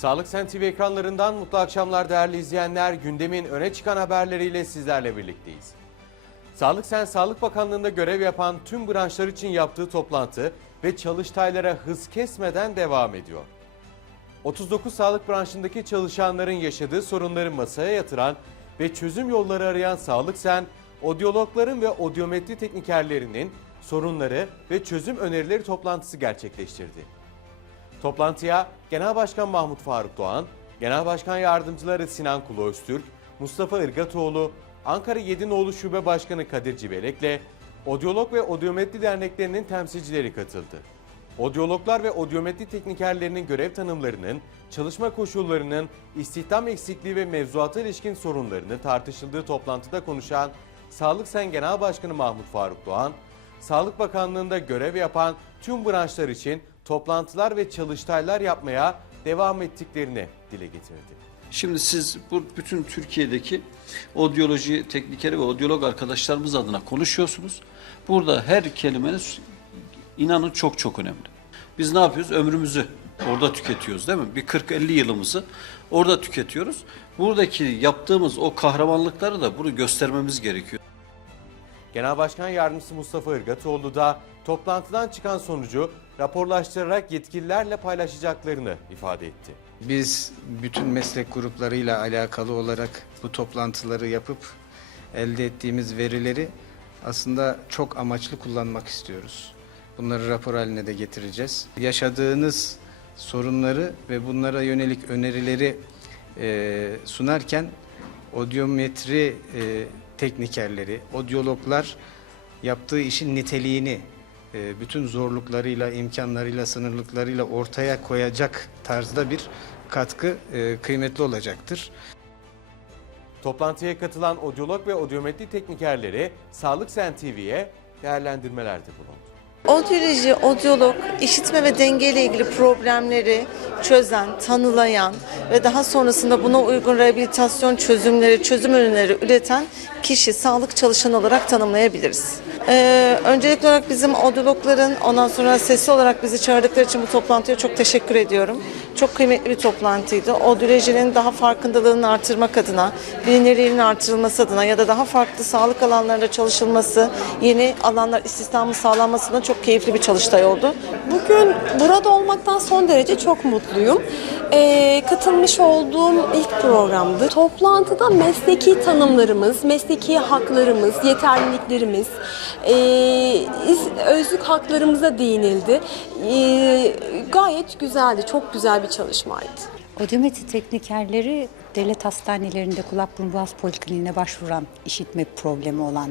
Sağlık Sen TV ekranlarından mutlu akşamlar değerli izleyenler. Gündemin öne çıkan haberleriyle sizlerle birlikteyiz. Sağlık Sen Sağlık Bakanlığı'nda görev yapan tüm branşlar için yaptığı toplantı ve çalıştaylara hız kesmeden devam ediyor. 39 sağlık branşındaki çalışanların yaşadığı sorunları masaya yatıran ve çözüm yolları arayan Sağlık Sen, odyologların ve odyometri teknikerlerinin sorunları ve çözüm önerileri toplantısı gerçekleştirdi. Toplantıya Genel Başkan Mahmut Faruk Doğan, Genel Başkan Yardımcıları Sinan Kulu Öztürk, Mustafa Irgatoğlu, Ankara Yedinoğlu Şube Başkanı Kadir Cibelek'le Odyolog ve Odyometri derneklerinin temsilcileri katıldı. Odyologlar ve odyometri teknikerlerinin görev tanımlarının, çalışma koşullarının, istihdam eksikliği ve mevzuata ilişkin sorunlarını tartışıldığı toplantıda konuşan Sağlık Sen Genel Başkanı Mahmut Faruk Doğan, Sağlık Bakanlığı'nda görev yapan tüm branşlar için toplantılar ve çalıştaylar yapmaya devam ettiklerini dile getirdi. Şimdi siz bu bütün Türkiye'deki odyoloji teknikeri ve odyolog arkadaşlarımız adına konuşuyorsunuz. Burada her kelimeniz inanın çok çok önemli. Biz ne yapıyoruz? Ömrümüzü orada tüketiyoruz değil mi? Bir 40-50 yılımızı orada tüketiyoruz. Buradaki yaptığımız o kahramanlıkları da bunu göstermemiz gerekiyor. Genel Başkan Yardımcısı Mustafa Irgatoğlu da toplantıdan çıkan sonucu raporlaştırarak yetkililerle paylaşacaklarını ifade etti. Biz bütün meslek gruplarıyla alakalı olarak bu toplantıları yapıp elde ettiğimiz verileri aslında çok amaçlı kullanmak istiyoruz. Bunları rapor haline de getireceğiz. Yaşadığınız sorunları ve bunlara yönelik önerileri e, sunarken odyometri e, teknikerleri, odyologlar yaptığı işin niteliğini e, bütün zorluklarıyla, imkanlarıyla, sınırlıklarıyla ortaya koyacak tarzda bir katkı e, kıymetli olacaktır. Toplantıya katılan odyolog ve odyometri teknikerleri Sağlık Sen TV'ye değerlendirmelerde bulundu. Odyoloji, odyolog, işitme ve dengeyle ilgili problemleri çözen, tanılayan ve daha sonrasında buna uygun rehabilitasyon çözümleri, çözüm önerileri üreten kişi, sağlık çalışanı olarak tanımlayabiliriz. Ee, öncelikli olarak bizim odyologların ondan sonra sesli olarak bizi çağırdıkları için bu toplantıya çok teşekkür ediyorum. Çok kıymetli bir toplantıydı. Odyolojinin daha farkındalığını artırmak adına, bilinirliğinin artırılması adına ya da daha farklı sağlık alanlarında çalışılması, yeni alanlar istihdamın sağlanmasına çok keyifli bir çalıştay oldu. Bugün burada olmaktan son derece çok mutluyum. Ee, katılmış olduğum ilk programdı. Toplantıda mesleki tanımlarımız, mesleki haklarımız, yeterliliklerimiz, iz- özlük haklarımıza değinildi. Ee, gayet güzeldi, çok güzel bir çalışmaydı. Odyometri teknikerleri devlet hastanelerinde kulak burun boğaz polikliniğine başvuran işitme problemi olan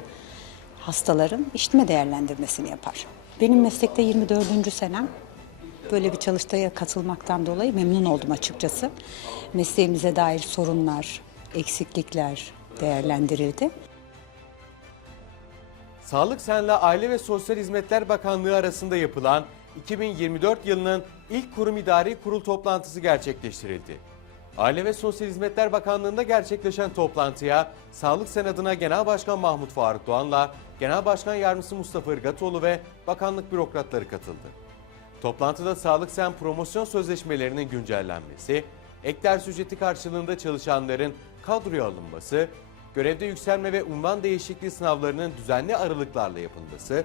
hastaların işitme değerlendirmesini yapar. Benim meslekte 24. senem. Böyle bir çalıştaya katılmaktan dolayı memnun oldum açıkçası. Mesleğimize dair sorunlar, eksiklikler değerlendirildi. Sağlık Sen'le Aile ve Sosyal Hizmetler Bakanlığı arasında yapılan 2024 yılının ilk kurum idari kurul toplantısı gerçekleştirildi. Aile ve Sosyal Hizmetler Bakanlığı'nda gerçekleşen toplantıya Sağlık Sen adına Genel Başkan Mahmut Faruk Doğan'la Genel Başkan Yardımcısı Mustafa Irgatoğlu ve bakanlık bürokratları katıldı. Toplantıda Sağlık Sen promosyon sözleşmelerinin güncellenmesi, ek ders ücreti karşılığında çalışanların kadroya alınması, görevde yükselme ve unvan değişikliği sınavlarının düzenli aralıklarla yapılması,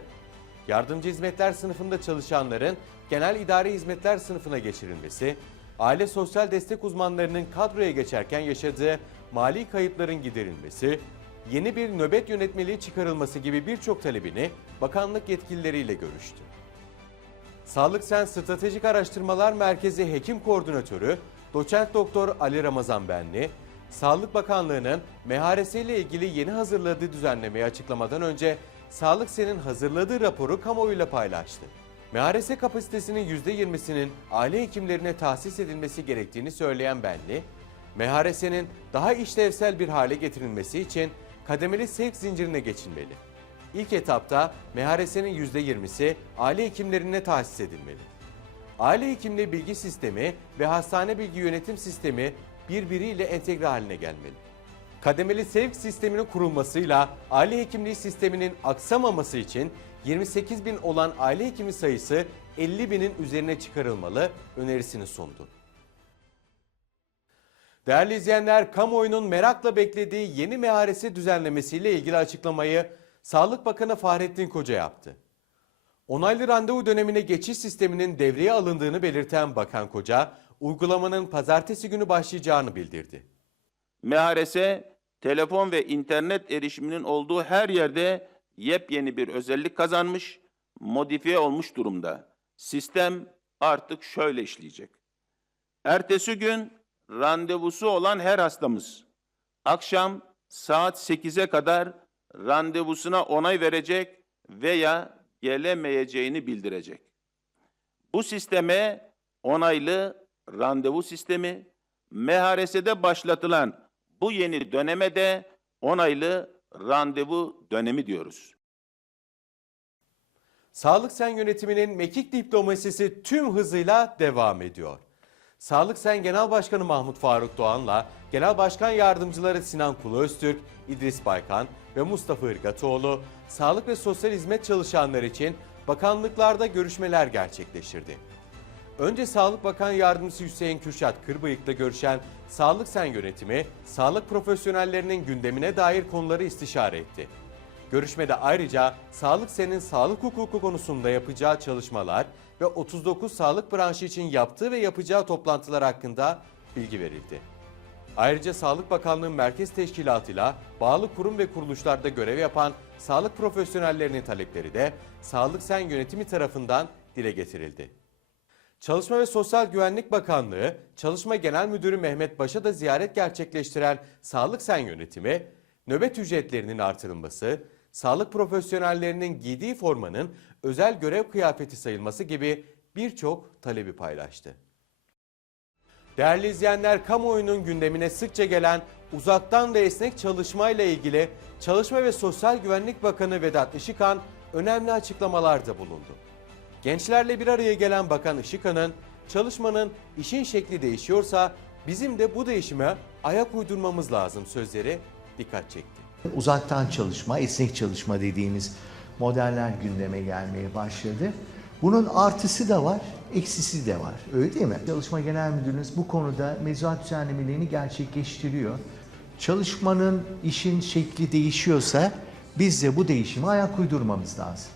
yardımcı hizmetler sınıfında çalışanların genel idari hizmetler sınıfına geçirilmesi, aile sosyal destek uzmanlarının kadroya geçerken yaşadığı mali kayıpların giderilmesi, yeni bir nöbet yönetmeliği çıkarılması gibi birçok talebini bakanlık yetkilileriyle görüştü. Sağlık Sen Stratejik Araştırmalar Merkezi Hekim Koordinatörü Doçent Doktor Ali Ramazan Benli, Sağlık Bakanlığı'nın MHRS ile ilgili yeni hazırladığı düzenlemeyi açıklamadan önce Sağlık Sen'in hazırladığı raporu kamuoyuyla paylaştı. MHRS kapasitesinin %20'sinin aile hekimlerine tahsis edilmesi gerektiğini söyleyen Benli, MHRS'nin daha işlevsel bir hale getirilmesi için kademeli sevk zincirine geçilmeli. İlk etapta MHRS'nin %20'si aile hekimlerine tahsis edilmeli. Aile hekimliği bilgi sistemi ve hastane bilgi yönetim sistemi birbiriyle entegre haline gelmeli. Kademeli sevk sisteminin kurulmasıyla aile hekimliği sisteminin aksamaması için 28 bin olan aile hekimi sayısı 50 binin üzerine çıkarılmalı önerisini sundu. Değerli izleyenler, kamuoyunun merakla beklediği yeni meharesi düzenlemesiyle ilgili açıklamayı Sağlık Bakanı Fahrettin Koca yaptı. Onaylı randevu dönemine geçiş sisteminin devreye alındığını belirten Bakan Koca, uygulamanın pazartesi günü başlayacağını bildirdi. MHRS'e telefon ve internet erişiminin olduğu her yerde yepyeni bir özellik kazanmış, modifiye olmuş durumda. Sistem artık şöyle işleyecek. Ertesi gün randevusu olan her hastamız akşam saat 8'e kadar randevusuna onay verecek veya gelemeyeceğini bildirecek. Bu sisteme onaylı randevu sistemi, MHRS'de başlatılan bu yeni döneme de onaylı randevu dönemi diyoruz. Sağlık Sen yönetiminin mekik diplomasisi tüm hızıyla devam ediyor. Sağlık Sen Genel Başkanı Mahmut Faruk Doğan'la Genel Başkan Yardımcıları Sinan Kulu Öztürk, İdris Baykan ve Mustafa Irgatoğlu, sağlık ve sosyal hizmet çalışanları için bakanlıklarda görüşmeler gerçekleştirdi. Önce Sağlık Bakan Yardımcısı Hüseyin Kürşat Kırbıyık'la görüşen Sağlık Sen yönetimi, sağlık profesyonellerinin gündemine dair konuları istişare etti. Görüşmede ayrıca Sağlık Sen'in sağlık hukuku konusunda yapacağı çalışmalar ve 39 sağlık branşı için yaptığı ve yapacağı toplantılar hakkında bilgi verildi. Ayrıca Sağlık Bakanlığı Merkez Teşkilatı'yla bağlı kurum ve kuruluşlarda görev yapan sağlık profesyonellerinin talepleri de Sağlık Sen yönetimi tarafından dile getirildi. Çalışma ve Sosyal Güvenlik Bakanlığı, Çalışma Genel Müdürü Mehmet Baş'a da ziyaret gerçekleştiren Sağlık Sen yönetimi, nöbet ücretlerinin artırılması, sağlık profesyonellerinin giydiği formanın özel görev kıyafeti sayılması gibi birçok talebi paylaştı. Değerli izleyenler, kamuoyunun gündemine sıkça gelen uzaktan ve esnek çalışmayla ilgili Çalışma ve Sosyal Güvenlik Bakanı Vedat Işıkhan önemli açıklamalarda bulundu. Gençlerle bir araya gelen Bakan Işıkhan'ın çalışmanın işin şekli değişiyorsa bizim de bu değişime ayak uydurmamız lazım sözleri dikkat çekti. Uzaktan çalışma, esnek çalışma dediğimiz modeller gündeme gelmeye başladı. Bunun artısı da var, eksisi de var. Öyle değil mi? Çalışma Genel Müdürünüz bu konuda mevzuat düzenlemelerini gerçekleştiriyor. Çalışmanın, işin şekli değişiyorsa biz de bu değişime ayak uydurmamız lazım.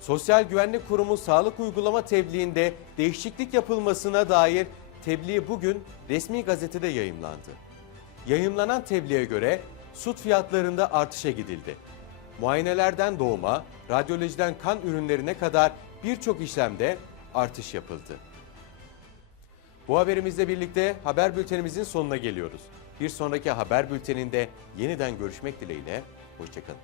Sosyal Güvenlik Kurumu sağlık uygulama tebliğinde değişiklik yapılmasına dair tebliğ bugün resmi gazetede yayımlandı. Yayımlanan tebliğe göre süt fiyatlarında artışa gidildi. Muayenelerden doğuma, radyolojiden kan ürünlerine kadar birçok işlemde artış yapıldı. Bu haberimizle birlikte haber bültenimizin sonuna geliyoruz. Bir sonraki haber bülteninde yeniden görüşmek dileğiyle, hoşçakalın.